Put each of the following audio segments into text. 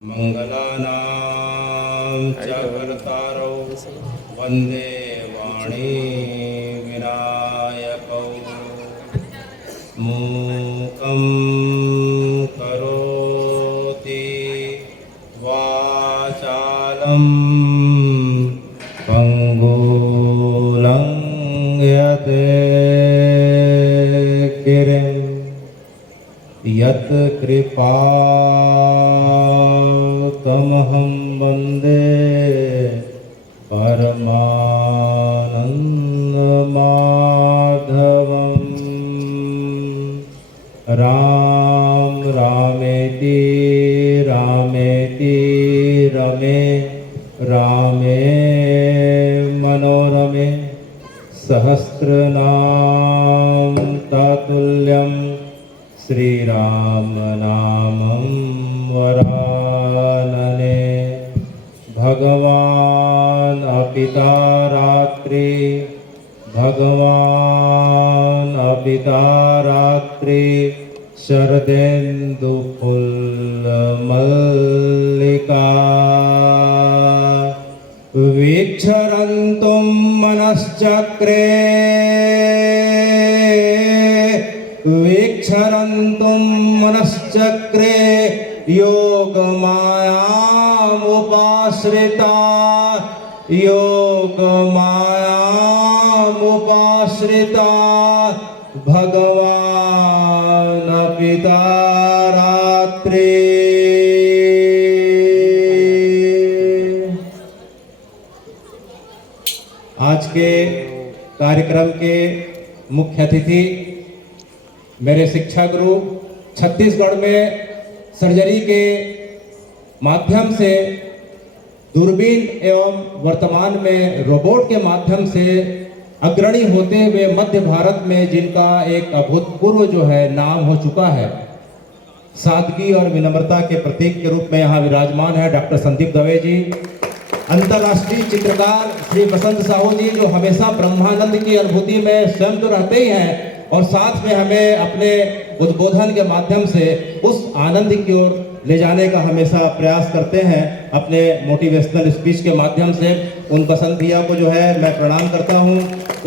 मंगलानां च कर्तारौ वन्दे वाणी विनायकौ मूकं करोति वाचालं पङ्गुलं गिरिं यत् कृपातमहं वन्दे परमानन्दमाधवम् राम रामेति रामेति रमे रामे मनोरमे सहस्रनाम ततुल्यं श्रीराम नामं वरानने भगवान् अपिता रात्रि भगवान् अपिता रात्रि शरदेन्दुफुल्लमल्लिका विक्षरन्तुं मनश्चक्रे विक्षरन्तुं मनश्चक्रे योगमायामुपाश्रिता योगमायामुपाश्रिता भगवान् पिता रात्रि। आज के कार्यक्रम के मुख्य अतिथि मेरे शिक्षा गुरु, छत्तीसगढ़ में सर्जरी के माध्यम से दूरबीन एवं वर्तमान में रोबोट के माध्यम से अग्रणी होते हुए मध्य भारत में जिनका एक अभूतपूर्व जो है नाम हो चुका है, सादगी और विनम्रता के प्रतीक के रूप में यहाँ विराजमान है डॉक्टर संदीप दवे जी। अंतर्राष्ट्रीय चित्रकार श्री बसंत साहू जी, जो हमेशा ब्रह्मानंद की अनुभूति में स्वयं तो रहते ही हैं और साथ में हमें अपने उद्बोधन के माध्यम से उस आनंद की ओर ले जाने का हमेशा प्रयास करते हैं अपने मोटिवेशनल स्पीच के माध्यम से। उन बसंत भैया को जो है मैं प्रणाम करता हूं।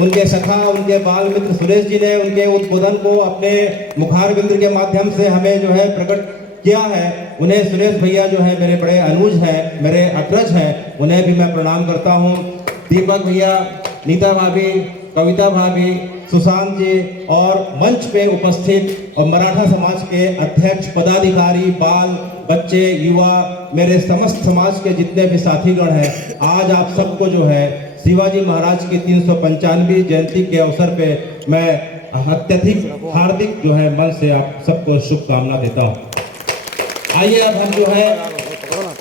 उनके सखा, उनके बाल मित्र सुरेश जी ने उनके उद्बोधन को अपने मुखार बिंद्र के माध्यम से हमें जो है प्रकट किया है। उन्हें सुरेश भैया जो है मेरे बड़े अनुज हैं, मेरे अग्रज हैं, उन्हें भी मैं प्रणाम करता हूँ। दीपक भैया, नीता भाभी, कविता भाभी, सुशांत जी और मंच पे उपस्थित और मराठा समाज के अध्यक्ष, पदाधिकारी, बाल बच्चे, युवा, मेरे समस्त समाज के जितने भी साथीगण हैं, आज आप सबको जो है शिवाजी महाराज की 395वीं जयंती के अवसर पे मैं अत्यधिक हार्दिक जो है मन से आप सबको शुभकामना देता हूँ। आइए अब हम जो है,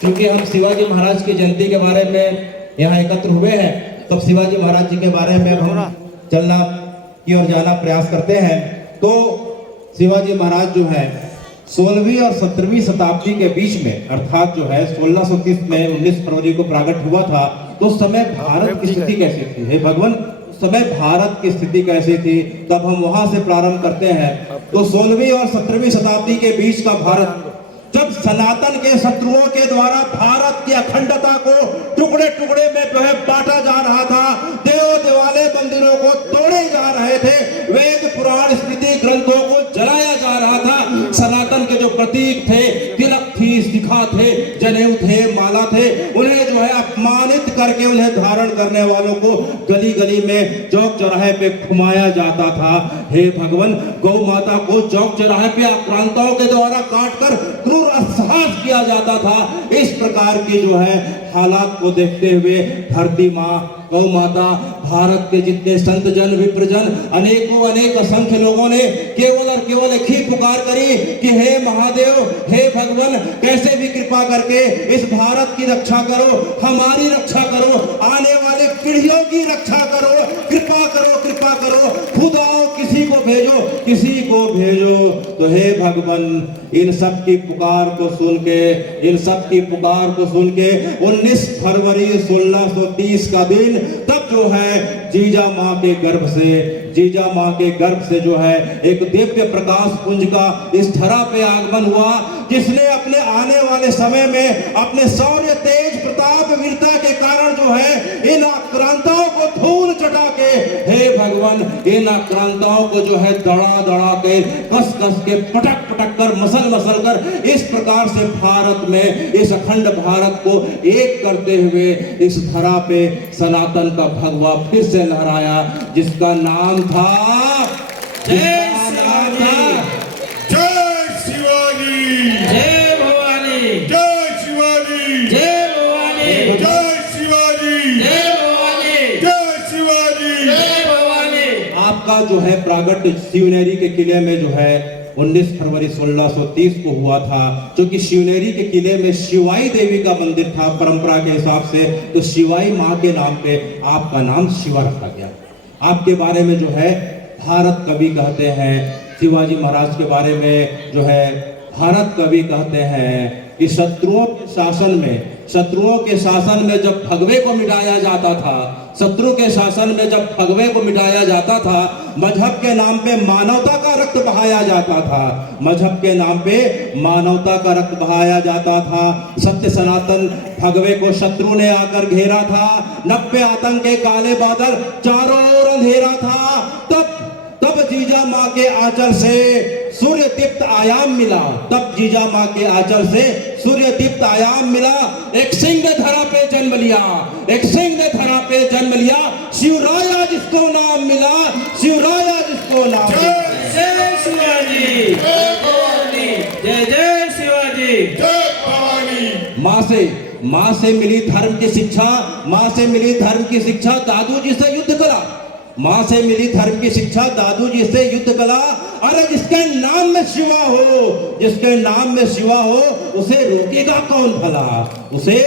क्योंकि हम शिवाजी महाराज की जयंती के बारे में यहाँ एकत्र हुए हैं, तब शिवाजी महाराज जी के बारे में हम चलना की ओर जाना प्रयास करते हैं। तो शिवाजी महाराज जो है 16वीं और 17वीं शताब्दी के बीच में, अर्थात जो है 1630 में 19 फरवरी को प्राकट हुआ था। तो उस समय भारत की स्थिति कैसी थी? हे भगवान, उस समय भारत की स्थिति कैसी थी? तब हम वहां से प्रारंभ करते हैं। तो 16वीं और 17वीं शताब्दी के बीच का भारत, जब सनातन के शत्रुओं के द्वारा भारत की अखंडता को टुकड़े टुकड़े में जो है बांटा जा रहा था, देव देवालय मंदिरों को तोड़े जा रहे थे, वेद पुराण स्मृति ग्रंथों को जलाया जा रहा था, सनातन के जो प्रतीक थे, तिलक थी, शिखा थे, जनेऊ थे, माला थे, उन्हें जो है अपमानित करके उन्हें धारण करने वालों को गली गली में, चौक चौराहे पे घुमाया जाता था। हे भगवान, गौ माता को चौक चौराहे पे आक्रांताओं के द्वारा काट कर असहास किया जाता था। इस प्रकार के जो है हालात को देखते हुए धरती माँ, गौ माता, भारत के जितने संत जन, विप्रजन, अनेकों अनेक असंख्य लोगों ने केवल और केवल एक ही पुकार करी कि हे महादेव, हे भगवान, कैसे भी कृपा करके इस भारत की रक्षा करो, हमारी रक्षा करो, आने वाले पीढ़ियों की रक्षा करो, कृपा करो, कृपा करो, खुदा किसी को भेजो, किसी को भेजो। तो हे भगवान, इन सब की पुकार को सुन के, इन सब की पुकार को सुन के 19 फरवरी 1630 का दिन, तब जो है जीजा माँ के गर्भ से, जीजा माँ के गर्भ से जो है एक दिव्य प्रकाश पुंज का इस धरा पे आगमन हुआ, जिसने अपने आने वाले समय में अपने शौर्य, तेज, प्रताप, वीरता के कारण जो है इन आक्रांताओं को धूल चटा के, हे भगवान, इन आक्रांताओं को जो है दड़ा दड़ा के, कस कस के, पटक पटक कर, मसल मसल कर इस प्रकार से भारत में, इस अखंड भारत को एक करते हुए इस धरा पे सनातन का भगवा फिर से लहराया, जिसका नाम था जय शिवाजी, जय शिवाजी, जय भवानी, जय शिवाजी, जय भवानी, जय शिवाजी, जय भवानी, जय शिवाजी। जय भवानी। आपका जो है प्रागट्य शिवनेरी के किले में जो है 19 फरवरी 1630 को हुआ था, जो कि शिवनेरी के किले में शिवाई देवी का मंदिर था परंपरा के हिसाब से, तो शिवाई माँ के नाम पे आपका नाम शिवा रखा गया। आपके बारे में जो है भारत कवि कहते हैं, शिवाजी महाराज के बारे में जो है भारत कवि कहते हैं कि शत्रुओं के शासन में जब भगवे को मिटाया जाता था, शत्रु के शासन में जब भगवे को मिटाया जाता था, मजहब के नाम पे मानवता का रक्त बहाया जाता था, मजहब के नाम पे मानवता का रक्त बहाया जाता था। सत्य सनातन भगवे को शत्रु ने आकर घेरा था, 90 आतंक के काले बादल चारों ओर अंधेरा था, तब जीजा माँ के आंचल से सूर्य दीप्त आयाम मिला, तब जीजा माँ के आंचल से सूर्य दीप्त आयाम मिला। एक सिंह ने धरा पे जन्म लिया, एक सिंह ने धरा पे जन्म लिया, शिवराया जिसको नाम मिला, शिवराया जिसको नाम मिला। जय शिवाजी, जय भवानी, जय जय शिवाजी, जय भवानी। माँ से मिली धर्म की शिक्षा, माँ से मिली धर्म की शिक्षा, दादू जी से युद्ध कला, माँ से मिली धर्म की शिक्षा, दादू जी से युद्ध कला। अरे जिसके नाम में शिवा हो, जिसके नाम में शिवा हो, उसे रोकेगा कौन भला, उसे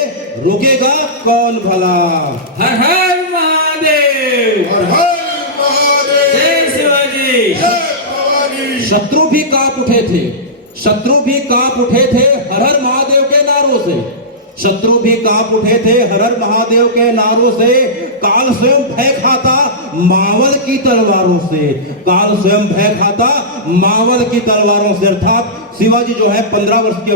रोकेगा कौन भला। हर हर महादेव, हर हर महादेव। जय शिवाजी, जय भवानी। शत्रु भी कांप उठे थे, शत्रु भी कांप उठे थे हर हर महादेव के नारों से, शत्रु भी कांप उठे थे हर हर महादेव के नारों से। काल स्वयं भय खाता मावल की तलवारों से, काल स्वयं भय खाता मावल की तलवारों से। अर्थात शिवाजी जो है 15 वर्ष की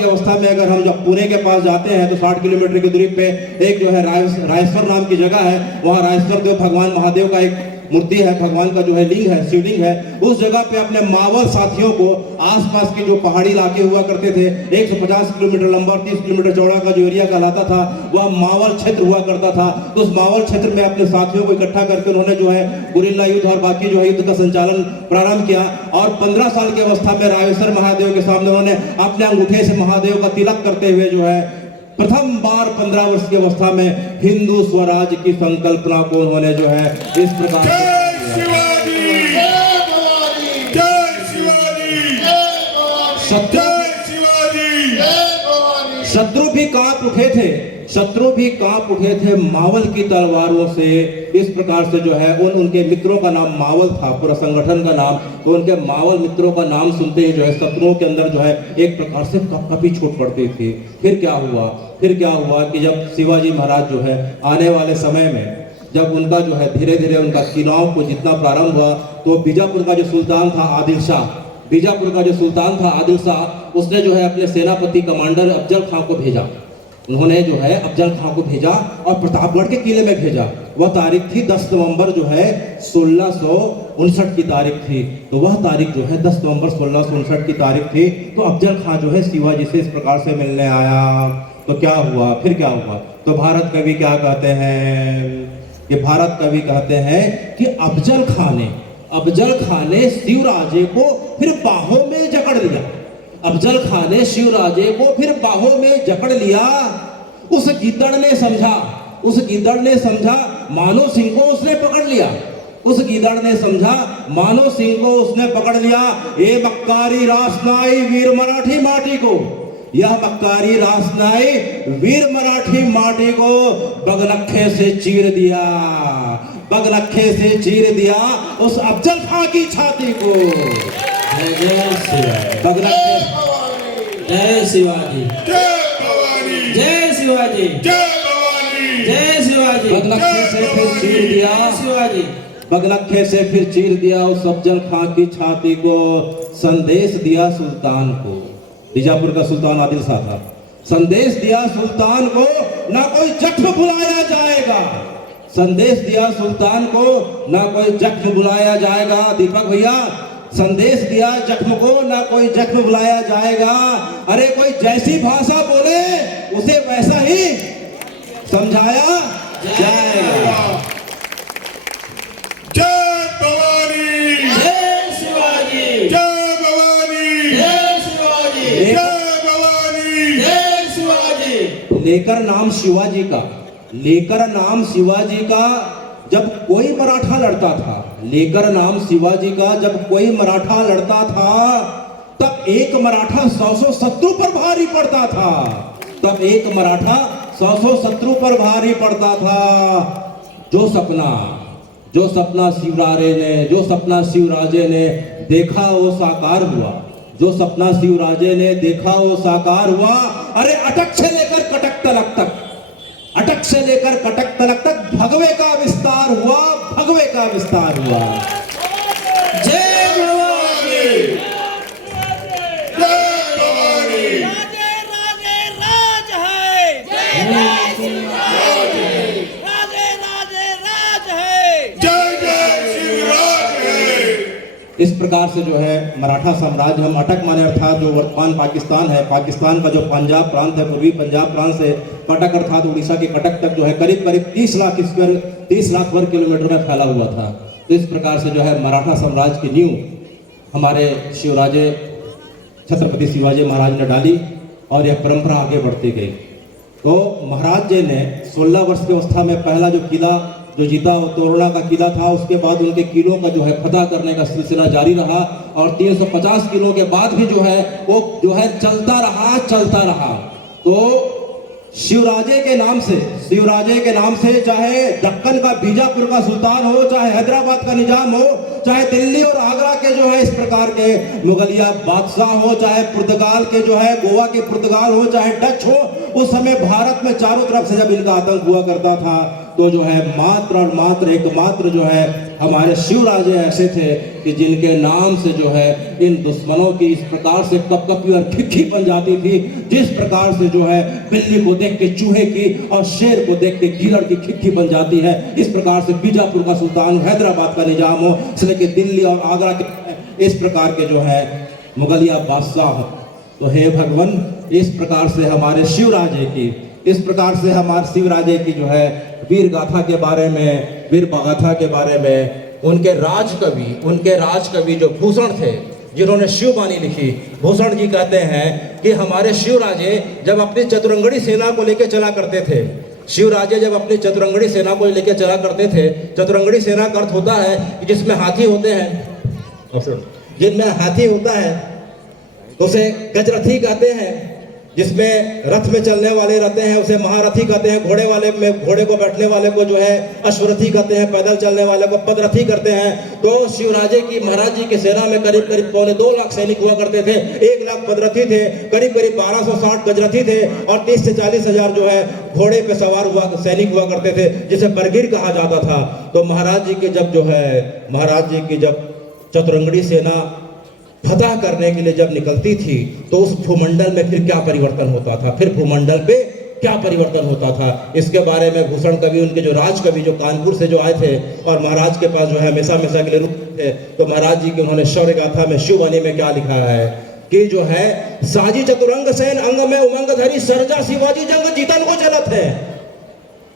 अवस्था में अगर हम जब पुणे के पास जाते हैं तो 60 किलोमीटर की दूरी पे एक जो है रायेश्वर नाम की जगह है, वहाँ रायेश्वर देव भगवान महादेव का एक मूर्ति है, भगवान का जो है लिंग है, शिवलिंग है। उस जगह पे अपने मावल साथियों को, आसपास के जो पहाड़ी इलाके हुआ करते थे, 150 किलोमीटर लंबा 30 किलोमीटर चौड़ा का जो एरिया कहलाता था, वह मावल क्षेत्र हुआ करता था। तो उस मावल क्षेत्र में अपने साथियों को इकट्ठा करके उन्होंने जो है गुरिल्ला युद्ध और बाकी जो है युद्ध का संचालन प्रारंभ किया। और 15 साल की अवस्था में रायेश्वर महादेव के सामने उन्होंने अपने अंगूठे से महादेव का तिलक करते हुए जो है प्रथम बार 15 वर्ष की अवस्था में हिंदू स्वराज की संकल्पना को उन्होंने जो है इस प्रकार जय शिवाजी, जय भवानी, जय शिवाजी, जय भवानी, जय शिवाजी, जय भवानी। शत्रु भी कांप उठे थे, शत्रु भी कांप उठे थे मावल की तलवारों से। इस प्रकार से जो है उनके मित्रों का नाम मावल था, पूरा संगठन का नाम। तो उनके मावल मित्रों का नाम सुनते ही जो है शत्रुओं के अंदर जो है एक प्रकार से कपकपी छूट पड़ती थी। फिर क्या हुआ कि जब शिवाजी महाराज जो है आने वाले समय में जब उनका जो है धीरे धीरे उनका किलाओं को जितना प्रारंभ हुआ, तो बीजापुर का जो सुल्तान था आदिल शाह, उसने जो है अपने सेनापति कमांडर अफजल खां को भेजा। उन्होंने जो है अफजल खां को भेजा और प्रतापगढ़ के किले में भेजा। वह तारीख थी 10 नवंबर जो है 1659 की तारीख थी। तो वह तारीख जो है 10 नवंबर 1659 की तारीख थी। तो अफजल खां जो है शिवाजी से इस प्रकार से मिलने आया। तो क्या हुआ, फिर क्या हुआ? तो भारत कवि क्या कहते हैं कि भारत कवि कहते हैं कि अफजल खां ने शिवराजे को फिर बाहों में जकड़ लिया। अफजल खां ने शिवराजे को फिर बाहों में जकड़ लिया। उस गिद्दड़ ने समझा मानो सिंह को उसने पकड़ लिया। उस गिद्दड़ ने समझा मानो सिंह को उसने पकड़ लिया। ये मक्कारी रासनाई वीर मराठी माटी को, यह मक्कारी रासनाई वीर मराठी माटी को बगनखे से चीर दिया उस अफजल खां की छाती को। जय शिवाजी, जय भवानी, जय शिवाजी, जय भवानी, जय शिवाजी। शिवाजी बगनखे से फिर चीर दिया, शिवाजी बगनखे से फिर चीर दिया उस अफजल खां की छाती को, संदेश दिया सुल्तान को। बीजापुर का सुल्तान आदिल शाह था। संदेश दिया सुल्तान को, ना कोई जख्म बुलाया जाएगा। संदेश दिया सुल्तान को, ना कोई जख्म बुलाया जाएगा। दीपक भैया, संदेश दिया जख्म को, ना कोई जख्म बुलाया जाएगा। अरे कोई जैसी भाषा बोले उसे वैसा ही समझाया जाएगा। जय भवानी, जय शिवाजी जय भवानी, जय शिवाजी जय भवानी। जय शिवाजी। लेकर नाम शिवाजी का, लेकर नाम शिवाजी का जब कोई मराठा लड़ता था, लेकर नाम शिवाजी का जब कोई मराठा लड़ता था, तब एक मराठा 100 शत्रु पर भारी पड़ता था। तब एक मराठा 100 शत्रु पर भारी पड़ता था। जो सपना शिवराजे ने देखा वो साकार हुआ। जो सपना शिवराजे ने देखा वो साकार हुआ। अरे अटक से लेकर कटक तलक तक, अटक से लेकर कटक तलक तक भगवे का विस्तार हुआ, भगवे का विस्तार हुआ। जय भवानी, जय भवानी, राजे राजे राज है, राजे राजे राज है। जय जय शिवराज है। इस प्रकार से जो है मराठा साम्राज्य, हम अटक माने अर्थात जो वर्तमान पाकिस्तान है, पाकिस्तान का जो पंजाब प्रांत है, पूर्वी पंजाब प्रांत से कटक अर्थात उड़ीसा के कटक तक जो है करीब करीब 30 लाख वर्ग किलोमीटर में फैला हुआ था। तो इस प्रकार से जो है मराठा साम्राज्य की नींव हमारे शिवराजे छत्रपति शिवाजी महाराज ने डाली और यह परंपरा आगे बढ़ती गई। तो महाराज जी ने 16 वर्ष की अवस्था में पहला जो किला जो जीता वो तोरणा का किला था। उसके बाद उनके किलों का जो है फतह करने का सिलसिला जारी रहा और 350 किलो के बाद भी जो है वो जो है चलता रहा। तो शिवराजे के नाम से चाहे दक्कन का बीजापुर का सुल्तान हो, चाहे हैदराबाद का निजाम हो, चाहे दिल्ली और आगरा के जो है इस प्रकार के मुगलिया बादशाह हो, चाहे पुर्तगाल के जो है गोवा के पुर्तगाल हो, चाहे डच हो, उस समय भारत में चारों तरफ से जब इनका आतंक हुआ करता था तो जो है मात्र और मात्र एकमात्र जो है हमारे शिवराजे ऐसे थे कि जिनके नाम से जो है इन दुश्मनों की इस प्रकार से कपकपी और खिखी बन जाती थी। जिस प्रकार से जो है बिल्ली को देख के चूहे की और शेर को देख के गीदड़ की खिखी बन जाती है, इस प्रकार से बीजापुर का सुल्तान, हैदराबाद का निजाम हो, इसलिए कि दिल्ली और आगरा के इस प्रकार के जो है मुगलिया बादशाह। तो हे भगवान, इस प्रकार से हमारे शिवराजे की, इस प्रकार से हमारे शिवराजे की जो है वीर गाथा के बारे में उनके राजकवि जो भूषण थे, जिन्होंने शिवबानी लिखी, भूषण जी कहते हैं कि हमारे शिवराजे जब अपनी चतुरंगड़ी सेना को लेकर चला करते थे, शिवराजे जब अपनी चतुरंगड़ी सेना को लेकर चला करते थे, चतुरंगड़ी सेना का अर्थ होता है कि जिसमें हाथी होते हैं, जिनमें हाथी होता है उसे गजरथी कहते हैं, जिसमें रथ में चलने वाले रहते हैं उसे महारथी कहते हैं, घोड़े को बैठने वाले को जो है अश्वरथी कहते हैं, पैदल चलने वाले को पदरथी करते हैं। तो शिवराजे की महाराज जी की सेना में करीब करीब 2.25 लाख सैनिक हुआ करते थे, 1 लाख पदरथी थे, करीब करीब 1260 गजरथी थे और 30 से 40 हजार जो है घोड़े पे सवार हुआ सैनिक हुआ करते थे, जिसे बरगीर कहा जाता था। तो महाराज जी की जब चतुरंगड़ी सेना फतह करने के लिए जब निकलती थी तो उस भूमंडल में फिर क्या परिवर्तन होता था, फिर भूमंडल पे क्या परिवर्तन होता था, इसके बारे में भूषण कवि, उनके जो राजकवि जो कानपुर से जो आए थे और महाराज के पास जो है हमेशा के लिए रुकते थे, तो महाराज जी के उन्होंने शौर्य गाथा में शिववाणी में क्या लिखा है कि जो है साजी चतुरंग सेन अंग में उमंग धरी, सरजा शिवाजी जंग जीतन को चलत है।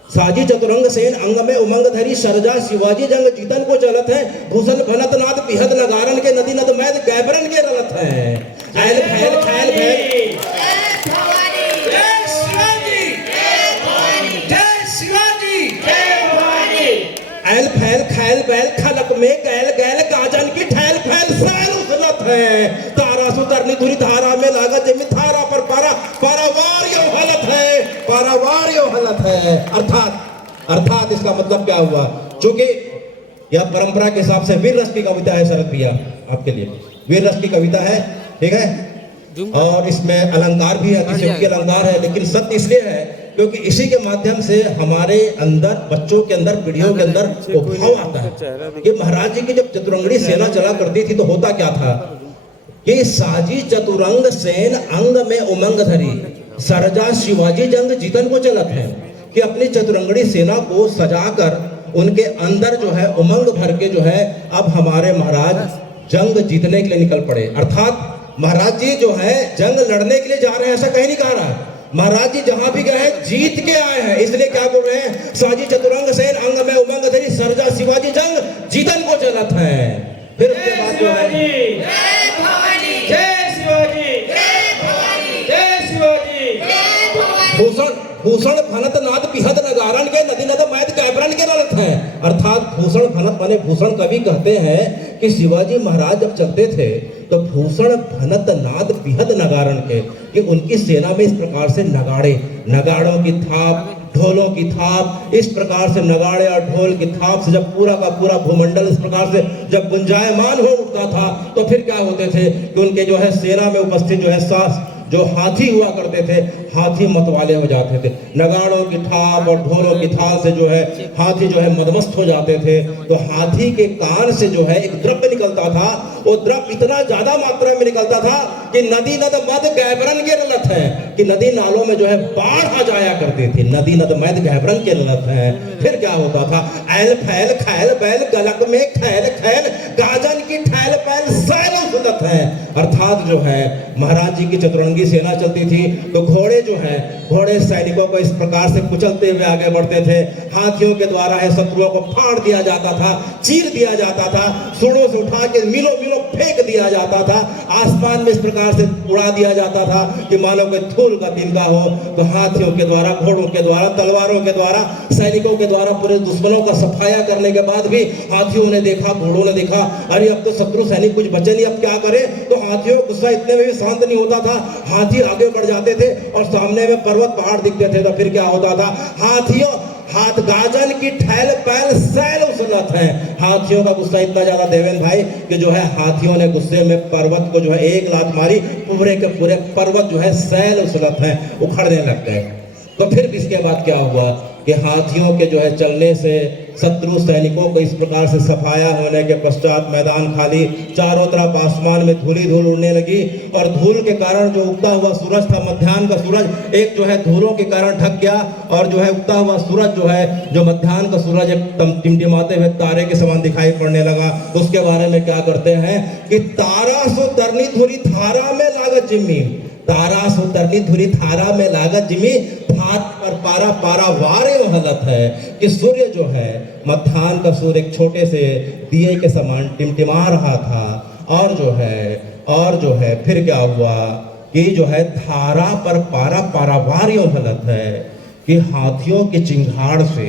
साजी चतुरंग सेन अंग में उमंग धरी, सरजा शिवाजी जंग जीतन को चलत है। भूषण भनत नाद पिहत नगारन के, नदी नद मैद गैबरन के रलत है। ऐल फैल खैल फैल, जय शिवाजी, जय शिवाजी, जय भवानी। ऐल फैल खैल बैल खलक में गैल गैल गाजन की ठैल फैल सैल उछलत है। तारा सुतरनी धुरी धारा में लागत जमी थारा पर पारावार यो हलत है, पारावार यो हलत है। अर्थात इसका मतलब क्या हुआ, चूंकि यह परंपरा के हिसाब से वीर रस की कविता है शरद भैया, आपके लिए वीर रस की कविता है, ठीक है। और इसमें अलंकार भी है, अतिशयोक्ति अलंकार है, लेकिन सत्य इसलिए है क्योंकि इसी के माध्यम से हमारे अंदर, बच्चों के अंदर, पीढ़ियों के अंदर वो भाव आता है कि महाराज जी की जब चतुरंगड़ी सेना चला करती थी तो होता क्या था कि साजी चतुरंग सेन अंग में उमंग धरी, सरजा शिवाजी जंग जीतन को चलत है, कि अपनी चतुरंगड़ी सेना को सजाकर उनके अंदर जो है उमंग भर के जो है अब हमारे महाराज जंग जीतने के लिए निकल पड़े। अर्थात महाराज जी जो है जंग लड़ने के लिए जा रहे हैं ऐसा कहीं नहीं कहा रहा है। महाराज जी जहां भी गए हैं जीत के आए हैं, इसलिए क्या बोल रहे हैं, साजी चतुरंग सेन अंग में उमंग धरी, सरजा शिवाजी जंग जीतन को चलत है। फिर उसके बाद जो है जय शिवाजी, जय शिवाजी, भूषण भूषण भनत नाद पिहत नगारन के नदी नद मैद कैबरन के रलत है। अर्थात भूषण भनत माने भूषण कवि कहते हैं कि शिवाजी महाराज जब चलते थे तो भूषण भनत नाद पिहत नगारन के, कि उनकी सेना में इस प्रकार से नगाड़े, नगाड़ों की थाप, ढोलों की थाप, इस प्रकार से नगाड़े और ढोल की थाप से जब पूरा का पूरा भूमंडल इस प्रकार से जब गुंजायमान हो उठता था तो फिर क्या होते थे कि उनके जो है सेना में उपस्थित जो है सास जो हाथी हुआ करते थे, हाथी मतवाले हो जाते थे। नगाड़ों की थाप और ढोलों की थाप से जो है हाथी जो है मदमस्त हो जाते थे। तो हाथी के कान से जो है एक द्रव्य निकलता था, वो द्रव्य इतना ज्यादा मात्रा में निकलता था कि नदी नद मद गैबरन के रलत है, कि नदी नालों में जो है बाढ़ आ जाया करती थी, नदी नद मद गैबरन के रलत है। फिर क्या होता था, ऐल फैल खैल बैल गलक में खैल खैल गाजन की ठैल पैल सैल सुनत है। अर्थात जो है महाराज जी की चतुरंगी सेना चलती थी तो घोड़े जो है, घोड़े सैनिकों को इस प्रकार से कुचलते हुए आगे बढ़ते थे। हाथियों के द्वारा है शत्रुओं को फाड़ दिया जाता था, चीर दिया जाता था, सूढ़ों से उठा के मीलों मीलों फेंक दिया जाता था, आसमान में इस प्रकार से उड़ा दिया जाता था कि मानो कोई धूल का तिनका हो। तो हाथियों के द्वारा, घोड़ों के द्वारा, तलवारों के द्वारा, सैनिकों के द्वारा पूरे दुश्मनों का सफाया करने के बाद भी हाथियों ने देखा, घोड़ों ने देखा, अरे अब तो शत्रु सैनिक कुछ बचे नहीं, अब क्या करें। तो हाथियों का गुस्सा इतने में भी शांत नहीं होता था, हाथी आगे बढ़ जाते थे और सामने में पर्वत पहाड़ दिखते थे। तो फिर क्या होता था, हाथियों हाथ गाजन की ठैल पैल सैल उछलत है। हाथियों का गुस्सा इतना ज्यादा देवेंद्र भाई कि जो है हाथियों ने गुस्से में पर्वत को जो है एक लात मारी, पूरे के पूरे पर्वत जो है सैल उछलत है, उखड़ने लग गए। तो फिर इसके बाद क्या हुआ कि हाथियों के जो है चलने से शत्रु सैनिकों को इस प्रकार से सफाया होने के पश्चात मैदान खाली, चारों तरफ आसमान में धूली धूल उड़ने लगी और धूल के कारण जो उगता हुआ सूरज था, मध्याह्न का सूरज एक जो है धूलों के कारण ढक गया और जो है उगता हुआ सूरज जो है, जो मध्याह्न का सूरज एक टिमटिमाते हुए तारे के समान दिखाई पड़ने लगा। उसके बारे में क्या करते हैं कि तारा सो तरनी धुरी धारा में लागत जिम्मी, तारा सो तरनी धुरी धारा में लागत जिम्मी, हाथ पर पारा पारा वारे हलत है, कि सूर्य जो है मध्याह्न का सूर्य एक छोटे से दिए के समान टिमटिमा रहा था और जो है फिर क्या हुआ कि जो है धारा पर पारा पारा वारे हलत है, कि हाथियों की चिंगाड़ से,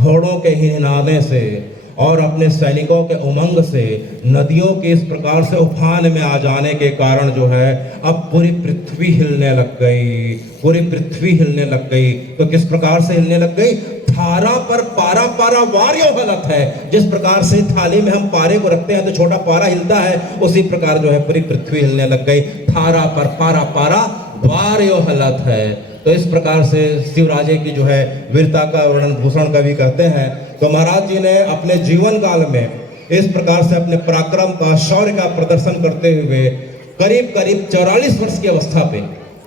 घोड़ों के हिनाने से और अपने सैनिकों के उमंग से, नदियों के इस प्रकार से उफान में आ जाने के कारण जो है अब पूरी पृथ्वी हिलने लग गई, पूरी पृथ्वी हिलने लग गई। तो किस प्रकार से हिलने लग गई, थारा पर पारा पारा वार्यो हलत है। जिस प्रकार से थाली में हम पारे को रखते हैं तो छोटा पारा हिलता है, उसी प्रकार जो है पूरी पृथ्वी हिलने लग गई। थारा पर पारा पारा वार्यो हलत है। तो इस प्रकार से शिवराजे की जो है वीरता का वर्णन भूषण कवि कहते हैं। तो महाराज जी ने अपने जीवन काल में इस प्रकार से अपने पराक्रम का, शौर्य का प्रदर्शन करते हुए करीब करीब 44 वर्ष की अवस्था पे,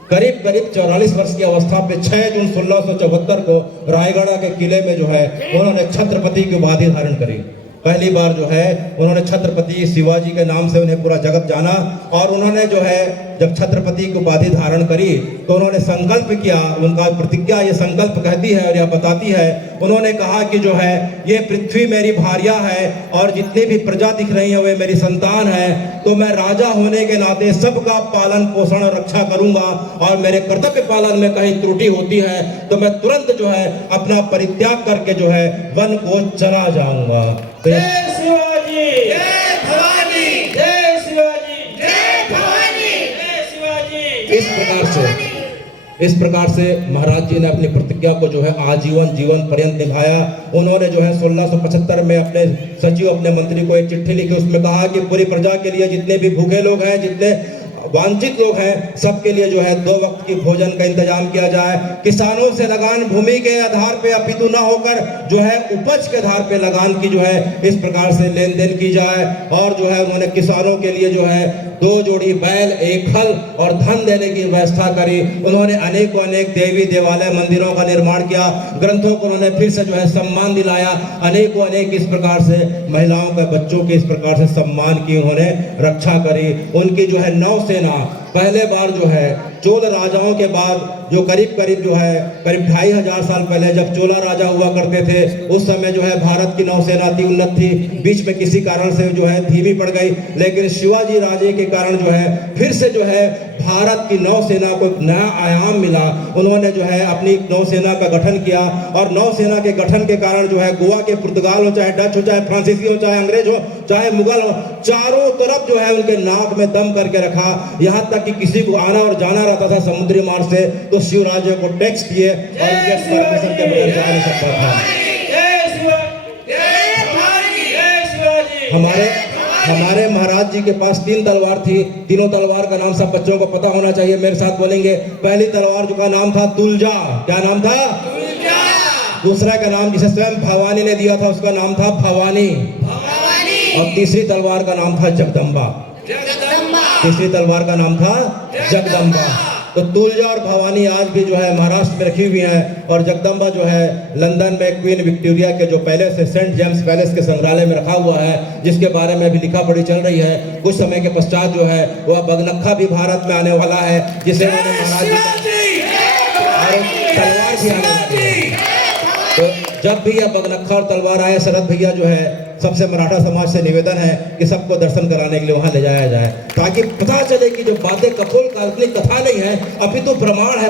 करीब करीब 44 वर्ष की अवस्था पे 6 जून 1674 को रायगढ़ के किले में जो है उन्होंने छत्रपति की उपाधि धारण करी। पहली बार जो है उन्होंने छत्रपति शिवाजी के नाम से उन्हें पूरा जगत जाना। और उन्होंने जो है जब छत्रपति की उपाधि धारण करी तो उन्होंने संकल्प किया, उनका प्रतिज्ञा ये संकल्प कहती है और यह बताती है, उन्होंने कहा कि जो है ये पृथ्वी मेरी भार्या है और जितनी भी प्रजा दिख रही है वे मेरी संतान है। तो मैं राजा होने के नाते सबका पालन पोषण और रक्षा करूंगा और मेरे कर्तव्य पालन में कहीं त्रुटि होती है तो मैं तुरंत जो है अपना परित्याग करके जो है वन को चला जाऊंगा। जय शिवाजी, जय भवानी, जय शिवाजी, जय भवानी, जय शिवाजी। इस प्रकार से महाराज जी ने अपनी प्रतिज्ञा को जो है आजीवन जीवन पर्यंत निभाया। उन्होंने जो है 1675 में अपने सचिव, अपने मंत्री को एक चिट्ठी लिखी, उसमें कहा कि पूरी प्रजा के लिए जितने भी भूखे लोग हैं, जितने वांछित लोग हैं सबके लिए जो है 2 वक्त की भोजन का इंतजाम किया जाए। किसानों से लगान भूमि के आधार पे अपितु न होकर जो है उपज के आधार पे लगान की जो है इस प्रकार से लेन देन की जाए। और जो है उन्होंने किसानों के लिए जो है 2 जोड़ी बैल, 1 हल और धन देने की व्यवस्था करी। उन्होंने अनेक देवी देवालय मंदिरों का निर्माण किया। ग्रंथों को उन्होंने फिर से जो है सम्मान दिलाया। अनेक इस प्रकार से महिलाओं के, बच्चों के इस प्रकार से सम्मान की उन्होंने रक्षा करी। उनकी जो है नौसेना पहले बार जो है चोल राजाओं के बाद जो करीब जो है करीब 2500 साल पहले जब चोला राजा हुआ करते थे उस समय जो है भारत की नौसेना अति उन्नत थी। बीच में किसी कारण से जो है धीमी पड़ गई, लेकिन शिवाजी राजे के कारण जो है फिर से जो है भारत की नौसेना को एक नया आयाम मिला। उन्होंने जो है अपनी नौसेना का गठन किया और नौसेना के गठन के कारण जो है गोवा के पुर्तगाल हो, चाहे डच हो, चाहे फ्रांसीसी हो, चाहे अंग्रेज हो, चाहे मुगल हो, चारों तरफ जो है उनके नाक में दम करके रखा। यहाँ तक कि किसी को आना और जाना रहता था समुद्री मार्ग से तो शिवराज को टैक्स दिए और उनके परमिशन के बगैर जा नहीं सकता था। हमारे महाराज जी के पास 3 तलवार थी। तीनों तलवार का नाम सब बच्चों को पता होना चाहिए, मेरे साथ बोलेंगे। पहली तलवार जो का नाम था तुलजा, क्या नाम था? तुलजा। दूसरा का नाम जिसे स्वयं भवानी ने दिया था उसका नाम था भवानी। और तीसरी तलवार का नाम था जगदम्बा। तीसरी तलवार का नाम था जगदम्बा। तो तुलजा और भवानी आज भी जो है महाराष्ट्र में रखी हुई हैं और जगदम्बा जो है लंदन में क्वीन विक्टोरिया के जो पैलेस है, सेंट जेम्स पैलेस के संग्रहालय में रखा हुआ है, जिसके बारे में अभी लिखा पढ़ी चल रही है। कुछ समय के पश्चात जो है वह बगनखा भी भारत में आने वाला है, जिसे उन्होंने महाराज तलवार भी आने। तो जब भी यह बगनखा और तलवार आए, शरद भैया जो है सबसे मराठा समाज से निवेदन है कि सबको दर्शन कराने के लिए वहां ले जाया जाए, ताकि पता चले कि जो बातें कपोल काल्पनिक कथा नहीं है, अभी तो प्रमाण है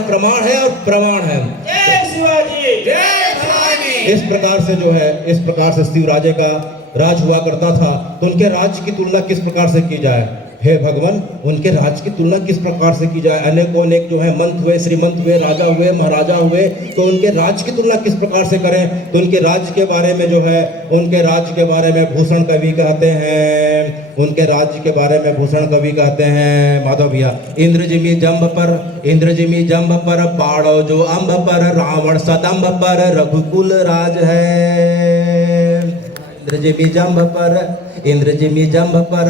और प्रमाण है। जय शिवाजी, जय भवानी। इस प्रकार से जो है, इस प्रकार से शिवराजे का राज हुआ करता था। तो उनके राज्य की तुलना किस प्रकार से की जाए? हे भगवान, उनके राज्य की तुलना किस प्रकार से की जाए? अनेक जो है मंत हुए, श्रीमंत हुए, राजा हुए, महाराजा हुए, तो उनके राज्य की तुलना किस प्रकार से करें? तो उनके राज्य के बारे में जो है, उनके राज्य के बारे में भूषण कवि कहते हैं, उनके राज्य के बारे में भूषण कवि कहते हैं माधव भैया। इंद्रजिमी जंब पर पाड़ो जो अम्ब पर, रावण सदम्ब पर रघुकुल राज है। इंद्रजिमी जंब पर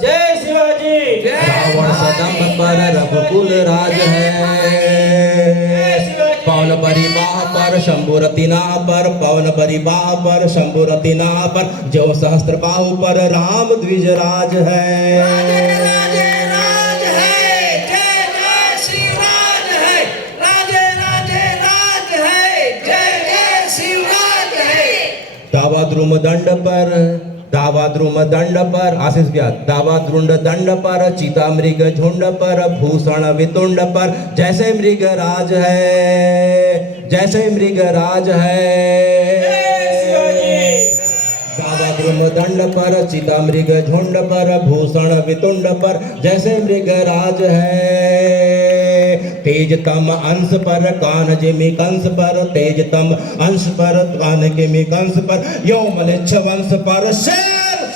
जय शिवाजी, रावण सदम्ब पर रघुकुल राज है। पवन बरी बाह पर शंभुरतिना पर, पवन बरी बाह पर शंभुरतिना पर, जो सहस्त्र बाहु पर राम द्विज राज है। दावा दंड पर आशीष व्यास, दावा द्रुंड दंड पर, चीता मृग झुंड पर, भूषण वितुंड पर, जैसे मृग राज है, जैसे मृग राज है। दावा द्रुम दंड पर, चीता मृग झुंड पर, भूषण वितुंड पर, जैसे मृग राज है। तेजतम अंश पर, कान जिमि कंस पर, तेजतम अंश पर, कान जिमि कंस पर, यौमलेच्छ वंश पर, शेर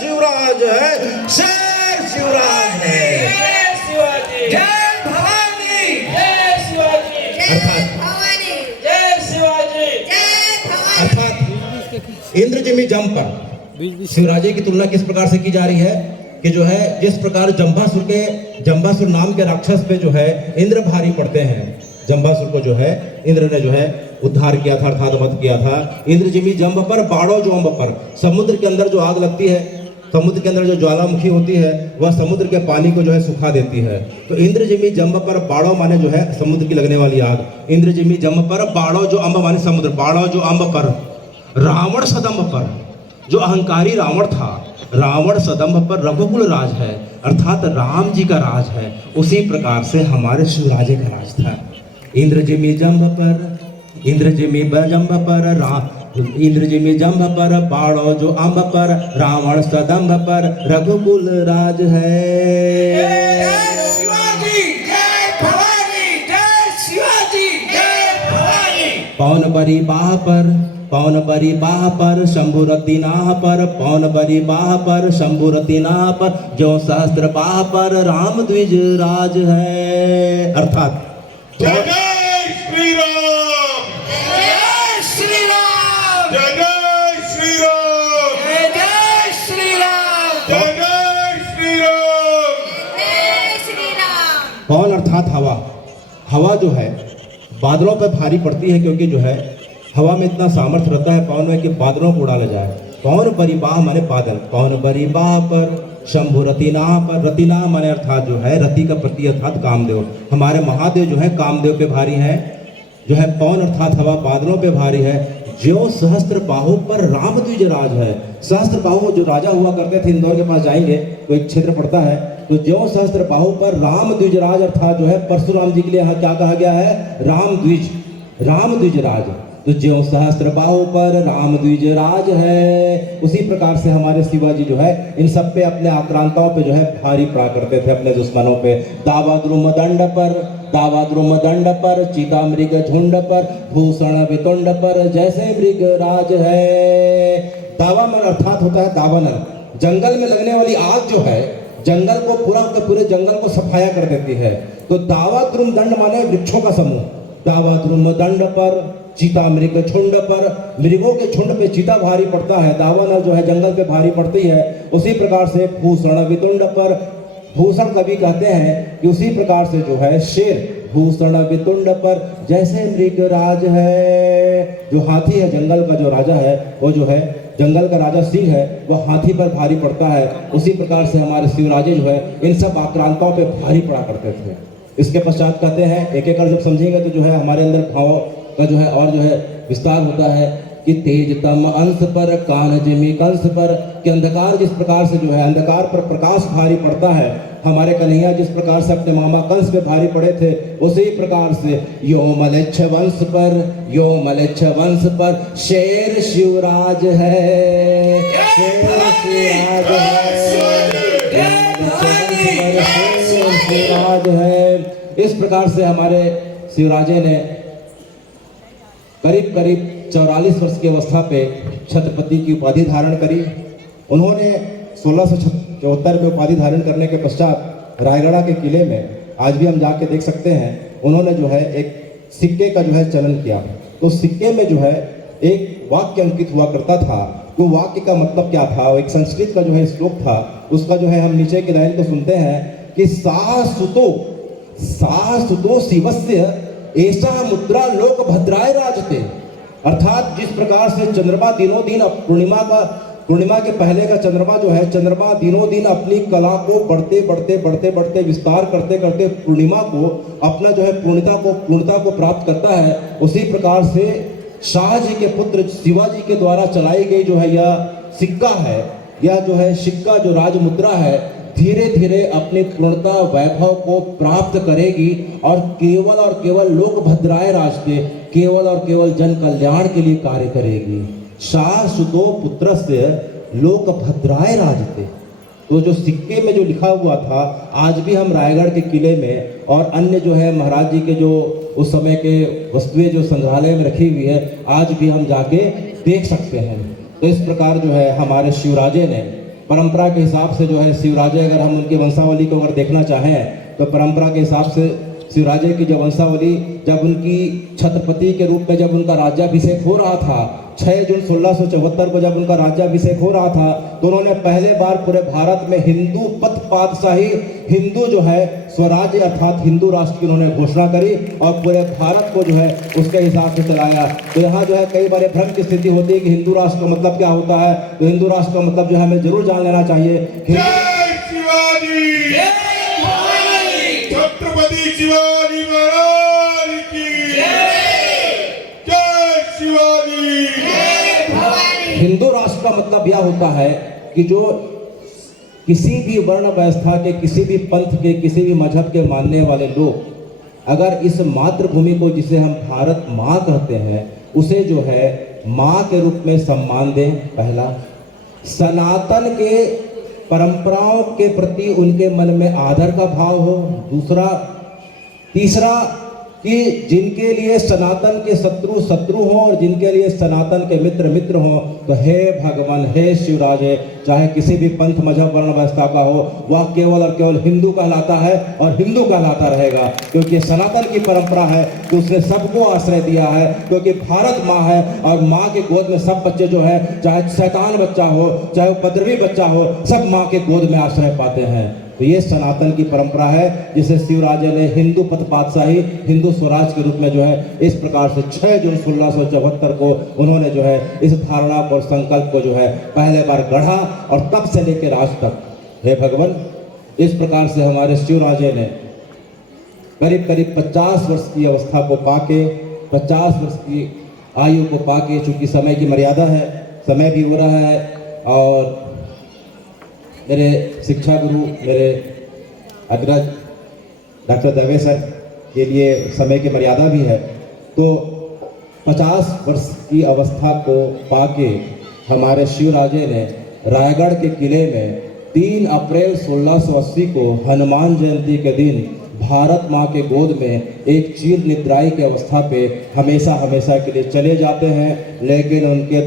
शिवराज है, शेर शिवराज है। जय शिवाजी, जय भवानी, जय शिवाजी, जय भवानी, जय शिवाजी, जय भवानी। अर्थात इंद्रजिमी जंब पर शिवराजे की तुलना किस प्रकार से की जा रही है कि जो है जिस प्रकार जंबासुर नाम के राक्षस पे जो है इंद्र भारी पड़ते हैं। जंबासुर को जो है इंद्र ने जो है उद्धार किया था, अर्थात वध किया था। इंद्रजिमी जंब पर बाड़ो जो अम्ब पर, समुद्र के अंदर जो आग लगती है, समुद्र के अंदर जो ज्वालामुखी होती है वह समुद्र के पानी को जो है सुखा देती है। तो इंद्रजिमी जंब पर बाड़ो माने जो है समुद्र की लगने वाली आग। इंद्रजिमी जंब पर बाड़ो जो अम्ब माने समुद्र, बाड़ो जो अम्ब पर, रावण सदम्ब पर, जो अहंकारी रावण था, रावण सदम्ब पर रघुकुल राज है, अर्थात राम जी का राज है। उसी प्रकार से हमारे शिवराजे का राज था। इंद्रजिमी जंब पर, इंद्रजिमी जंब पर, बाड़ो जो अम्ब पर, रावण सदम्ब पर, रघुकुल राज है। जय शिवाजी, जय भवानी, जय शिवाजी, जय भवानी। पवन बरी बाह पर, पौन बरी बाह पर शंभु रति नाह पर, पौन बरी बाह पर शंभु रति नाह पर, जो सहस्त्र बाह पर राम द्विज राज है। अर्थात जय जय श्री राम, जय श्री राम, जय जय श्री राम, जय श्री राम, जय जय श्री राम। जय श्री राम। पवन अर्थात हवा। हवा जो है बादलों पर भारी पड़ती है, क्योंकि जो है हवा में इतना सामर्थ्य रहता है पवन में कि बादलों को उड़ा ले जाए। पवन परिबाह माने बादल, पवन परिबाह पर शंभु रतिनाह पर, रतिनाह माने अर्थात जो है रति का प्रति अर्थात कामदेव। हमारे महादेव जो है कामदेव पे भारी है। जो है पवन अर्थात हवा बादलों पे भारी है। जो सहस्त्र बाहु पर राम द्विज राज है। सहस्त्र बाहु जो राजा हुआ करते थे, इंदौर के पास जाएंगे तो एक क्षेत्र पड़ता है, तो जो सहस्त्र बाहु पर राम द्विज राज अर्थात जो है परशुराम जी के लिए यहाँ क्या कहा गया है, राम द्विज, राम द्विज राज। तो जो सहस्त्र बाहु पर राम द्विज राज है, उसी प्रकार से हमारे शिवाजी जो है इन सब पे अपने आक्रांताओं पे जो है भारी पड़ा करते थे, अपने दुश्मनों पे। दावा द्रुम दंड पर, दावा द्रुम दंड पर, चीता मृग झुंड पर, भूषण वितुंड पर, जैसे मृग राज है। दावा मन अर्थात होता है दावानल। जंगल में लगने वाली आग जो है जंगल को पूरा के पूरे जंगल को सफाया कर देती है। तो दावा द्रुम दंड माने वृक्षों का समूह। दावा द्रुम दंड पर, चीता मृग झुंड पर, मृगों के झुंड पे चीता भारी पड़ता है, दावानल जो है जंगल पे भारी पड़ती है। उसी प्रकार से भूषण वितुंड पर, भूषण कवि कहते हैं कि उसी प्रकार से जो है शेर भूषण वितुंड पर, जैसे मृग राज है। जो हाथी है जंगल का जो राजा है, वो जो है जंगल का राजा सिंह है, वह हाथी पर भारी पड़ता है। उसी प्रकार से हमारे शिवराजे जो है इन सब आक्रांताओं पे भारी पड़ा करते थे। इसके पश्चात कहते हैं, एक एक कर जब समझेंगे तो जो है हमारे अंदर भाव का जो है और जो है विस्तार होता है कि तेजतम अंश पर कान जिमी कंस पर, कि अंधकार जिस प्रकार से जो है अंधकार पर प्रकाश भारी पड़ता है, हमारे कन्हैया जिस प्रकार से अपने मामा कंस पे भारी पड़े थे, उसी प्रकार से यो मलेच्छ वंश पर, यो मलेच्छ वंश पर शेर शिवराज है, शेर शिवराज है, शेर शिवराज है। इस प्रकार से हमारे शिवराजे ने करीब करीब 44 वर्ष की अवस्था पे छत्रपति की उपाधि धारण करी। उन्होंने 1674 में उपाधि धारण करने के पश्चात रायगढ़ के किले में, आज भी हम जाके देख सकते हैं, उन्होंने जो है एक सिक्के का जो है चलन किया। तो सिक्के में जो है एक वाक्य अंकित हुआ करता था। तो वाक्य का मतलब क्या था, एक संस्कृत का जो है श्लोक था, उसका जो है हम नीचे की लाइन को सुनते हैं कि साहसुतो शिवस्य ऐसा मुद्रा लोक भद्राय राजते। अर्थात जिस प्रकार से चंद्रमा दिनों दिन पूर्णिमा के पहले का चंद्रमा जो है, चंद्रमा दिनों दिन अपनी कला को बढ़ते विस्तार करते पूर्णिमा को अपना जो है पूर्णता को प्राप्त करता है। उसी प्रकार से शाह जी के पुत्र शिवाजी के द्वारा चलाई गई जो है यह सिक्का है, यह जो है सिक्का जो राज मुद्रा है, धीरे धीरे अपनी पूर्णता वैभव को प्राप्त करेगी और केवल लोक भद्राय राजते, केवल और केवल जन कल्याण के लिए कार्य करेगी। शाह सुतो पुत्र से लोक भद्राय राजते। तो जो सिक्के में जो लिखा हुआ था, आज भी हम रायगढ़ के किले में और अन्य जो है महाराज जी के जो उस समय के वस्तुएं जो संग्रहालय में रखी हुई है, आज भी हम जाके देख सकते हैं। तो इस प्रकार जो है हमारे शिवराजे ने परंपरा के हिसाब से जो है शिवराजे, अगर हम उनकी वंशावली को अगर देखना चाहें तो परंपरा के हिसाब से शिवराजे की जो वंशावली, जब उनकी छत्रपति के रूप में जब उनका राज्याभिषेक हो रहा था, 6 जून 1674 को जब उनका राज्याभिषेक हो रहा था, तो उन्होंने पहले बार पूरे भारत में हिंदू पथ पातशाही, हिंदू जो है स्वराज्य अर्थात हिंदू राष्ट्र की उन्होंने घोषणा करी और पूरे भारत को जो है उसके हिसाब से चलाया। तो यहाँ जो है कई बार भ्रम की स्थिति होती है कि हिंदू राष्ट्र का मतलब क्या होता है। तो हिंदू राष्ट्र का मतलब जो है हमें जरूर जान लेना चाहिए। जय शिवाजी, छत्रपति शिवाजी महाराज की जय शिवाजी। हिंदू राष्ट्र का मतलब यह होता है कि जो किसी भी वर्ण व्यवस्था के, किसी भी पंथ के, किसी भी मजहब के मानने वाले लोग अगर इस मातृभूमि को, जिसे हम भारत माँ कहते हैं, उसे जो है माँ के रूप में सम्मान दें। पहला, सनातन के परंपराओं के प्रति उनके मन में आदर का भाव हो। दूसरा, तीसरा, कि जिनके लिए सनातन के शत्रु शत्रु हों और जिनके लिए सनातन के मित्र मित्र हों, तो हे भगवान, हे शिवराजे, चाहे किसी भी पंथ मजहब वर्ण व्यवस्था का हो, वह केवल और केवल हिंदू कहलाता है और हिंदू कहलाता रहेगा, क्योंकि सनातन की परंपरा है कि उसने सबको आश्रय दिया है, क्योंकि भारत माँ है और माँ के गोद में सब बच्चे जो है, चाहे शैतान बच्चा हो चाहे उपद्रवी बच्चा हो, सब माँ के गोद में आश्रय पाते हैं। तो ये सनातन की परंपरा है, जिसे शिवराजे ने हिंदू पथ पातशाही, हिंदू स्वराज के रूप में जो है इस प्रकार से 6 जून 1674 को उन्होंने जो है इस धारणा और संकल्प को जो है पहले बार गढ़ा, और तब से लेकर आज तक हे भगवान, इस प्रकार से हमारे शिवराजे ने करीब करीब 50 वर्ष की अवस्था को पाके, 50 वर्ष की आयु को पाके, चूंकि समय की मर्यादा है, समय भी हो रहा है, और मेरे शिक्षा गुरु, मेरे अग्रज डॉक्टर दवे सर के लिए समय की मर्यादा भी है, तो 50 वर्ष की अवस्था को पाके हमारे शिवराजे ने रायगढ़ के किले में 3 अप्रैल 1680 को हनुमान जयंती के दिन भारत माँ के गोद में एक चीर निद्राई की अवस्था पे हमेशा हमेशा के लिए चले जाते हैं, लेकिन उनके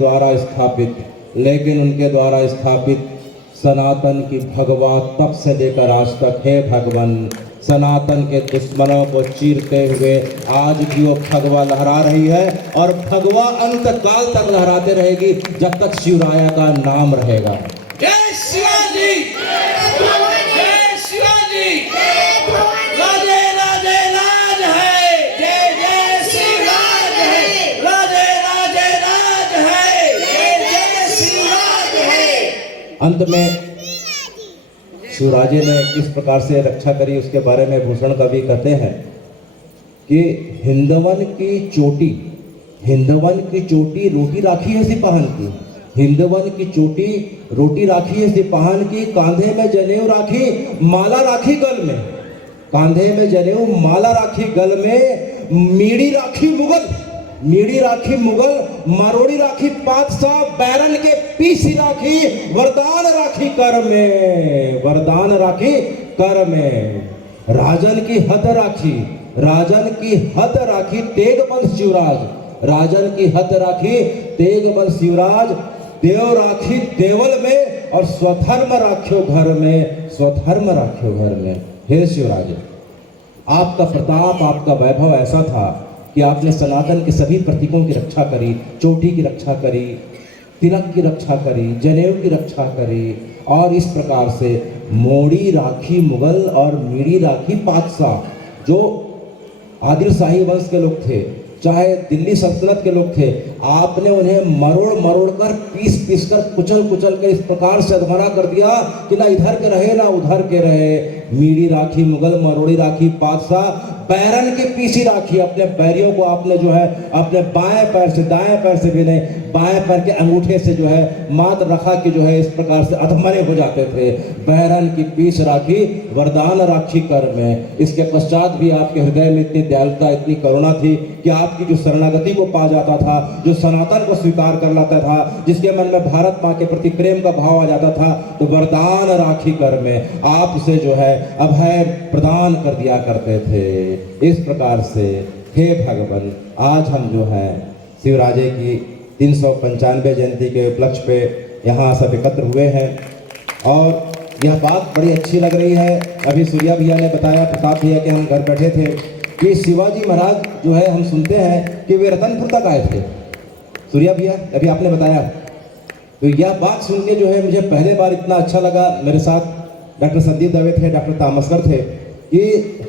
द्वारा स्थापित सनातन की भगवा तब से लेकर आज तक, हे भगवान, सनातन के दुश्मनों को चीरते हुए आज भी वो भगवा लहरा रही है, और भगवा अंत काल तक लहराते रहेगी जब तक शिवराया का नाम रहेगा। जय शिवाजी, जय शिवाजी, राजे राजे राज है, जय जय शिवराज है, राजे राजे राज है, जय जय शिवराज है। अंत में शिवराजे ने किस प्रकार से रक्षा करी उसके बारे में भूषण कवि कहते हैं कि हिंदवन की चोटी रोटी राखी है सिपाहन की, हिंदवन की चोटी रोटी राखी है सिपाहन की, कांधे में जनेऊ राखी माला राखी गल में, कांधे में जनेऊ माला राखी गल में, मीड़ी राखी मुगल, मरोड़ी राखी पातशाह, बैरन के पीसी राखी, वरदान राखी कर में, राजन की हद राखी तेग बल शिवराज, राजन की हद राखी तेग बल शिवराज, देव राखी देवल में, और स्वधर्म राख्यो घर में। हे शिवराज, आपका प्रताप, आपका वैभव ऐसा था कि आपने सनातन के सभी प्रतीकों की रक्षा करी, चोटी की रक्षा करी, तिलक की रक्षा करी, जनेऊ की रक्षा करी, और इस प्रकार से मोड़ी राखी मुगल और मीड़ी राखी पातशाह, जो आदिल शाही वंश के लोग थे, चाहे दिल्ली सल्तनत के लोग थे, आपने उन्हें मरोड़ कर पीस कर कुचल कर इस प्रकार से अधमरा कर दिया कि ना इधर के रहे ना उधर के रहे। मीड़ी राखी मुगल, मरोड़ी राखी पातशाह, बैरन की पीसी राखी, अपने बैरियों को आपने जो है अपने बाएं पैर से, दाएं पैर से भी नहीं, बाएं पैर के अंगूठे से जो है मात रखा कि जो है इस प्रकार से अधमरे हो जाते थे। बैरन की पीस राखी, वरदान राखी कर में। इसके पश्चात भी आपके हृदय में इतनी दयालुता, इतनी करुणा थी कि आपकी जो शरणागति को पा जाता था, जो सनातन को स्वीकार कर लाता था, जिसके मन में भारत माँ के प्रति प्रेम का भाव आ जाता था, तो वरदान राखी कर में आप उसे जो है अभय प्रदान कर दिया करते थे। इस प्रकार से हे भगवान, आज हम जो है शिवराजे की 395 जयंती के उपलक्ष्य पे यहाँ सब एकत्र हुए हैं, और यह बात बड़ी अच्छी लग रही है। अभी सूर्या भैया ने बताया, प्रताप भैया के हम घर बैठे थे, कि शिवाजी महाराज जो है हम सुनते हैं कि वे रतनपुर तक आए थे। सूर्या भैया अभी आपने बताया, तो यह बात सुन के जो है मुझे पहले बार इतना अच्छा लगा। मेरे साथ डॉक्टर संदीप दवे थे, डॉक्टर तामस्कर थे, कि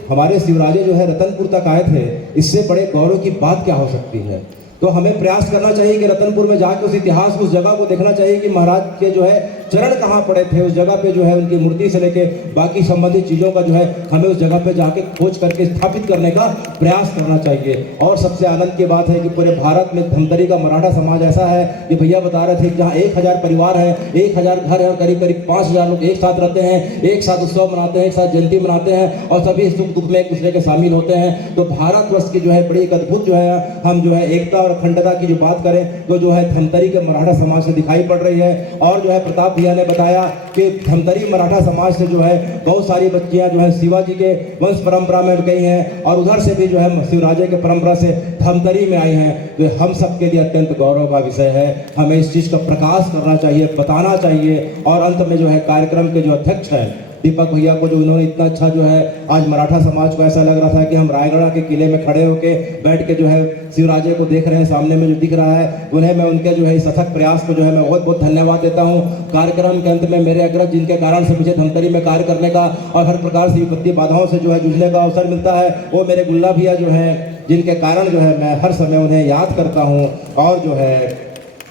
हमारे शिवराजे जो है रतनपुर तक आए थे। इससे बड़े गौरव की बात क्या हो सकती है। तो हमें प्रयास करना चाहिए कि रतनपुर में जाकर उस इतिहास, उस जगह को देखना चाहिए कि महाराज के जो है चरण कहाँ पड़े थे, उस जगह पे जो है उनकी मूर्ति से लेके बाकी संबंधित चीज़ों का जो है हमें उस जगह पे जाके खोज करके स्थापित करने का प्रयास करना चाहिए। और सबसे आनंद की बात है कि पूरे भारत में धमतरी का मराठा समाज ऐसा है कि भैया बता रहे थे कि जहाँ 1000 परिवार है, 1000 घर है, और करीब 5000 लोग एक साथ रहते हैं, एक साथ उत्सव मनाते हैं, एक साथ जयंती मनाते हैं, और सभी सुख दुख में एक दूसरे के शामिल होते हैं। तो भारतवर्ष की जो है बड़ी एक अद्भुत जो है हम जो है एकता और अखंडता की जो बात करें तो जो है धमतरी के मराठा समाज से दिखाई पड़ रही है। और जो है प्रताप भैया ने बताया कि धमतरी मराठा समाज से जो है बहुत सारी बच्चियां जो है शिवाजी के वंश परंपरा में गई हैं और उधर से भी जो है शिवराजे के परंपरा से धमतरी में आई हैं। तो हम सबके लिए अत्यंत गौरव का विषय है। हमें इस चीज़ का प्रकाश करना चाहिए, बताना चाहिए। और अंत में जो है कार्यक्रम के जो अध्यक्ष हैं दीपक भैया को, जो उन्होंने इतना अच्छा जो है आज मराठा समाज को ऐसा लग रहा था कि हम रायगढ़ के किले में खड़े होके बैठ के जो है शिवराजे को देख रहे हैं, सामने में जो दिख रहा है उन्हें मैं उनके जो है इस अथक प्रयास को जो है मैं बहुत बहुत धन्यवाद देता हूँ। कार्यक्रम के अंत में मेरे अग्रज जिनके कारण से मुझे धमतरी में कार्य करने का और हर प्रकार से विपत्ति बाधाओं से जो है जूझने का अवसर मिलता है, वो मेरे गुल्ला भैया जो है जिनके कारण जो है मैं हर समय उन्हें याद करता हूँ। और जो है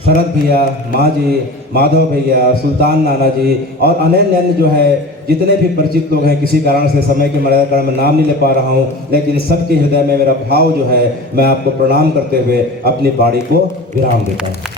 शरद भैया, माँ जी, माधव भैया, सुल्तान नाना जी और अन्य जो है जितने भी परिचित लोग हैं, किसी कारण से समय के मर्यादा कारण मैं नाम नहीं ले पा रहा हूँ, लेकिन सबके हृदय में मेरा भाव जो है मैं आपको प्रणाम करते हुए अपनी बाणी को विराम देता हूँ।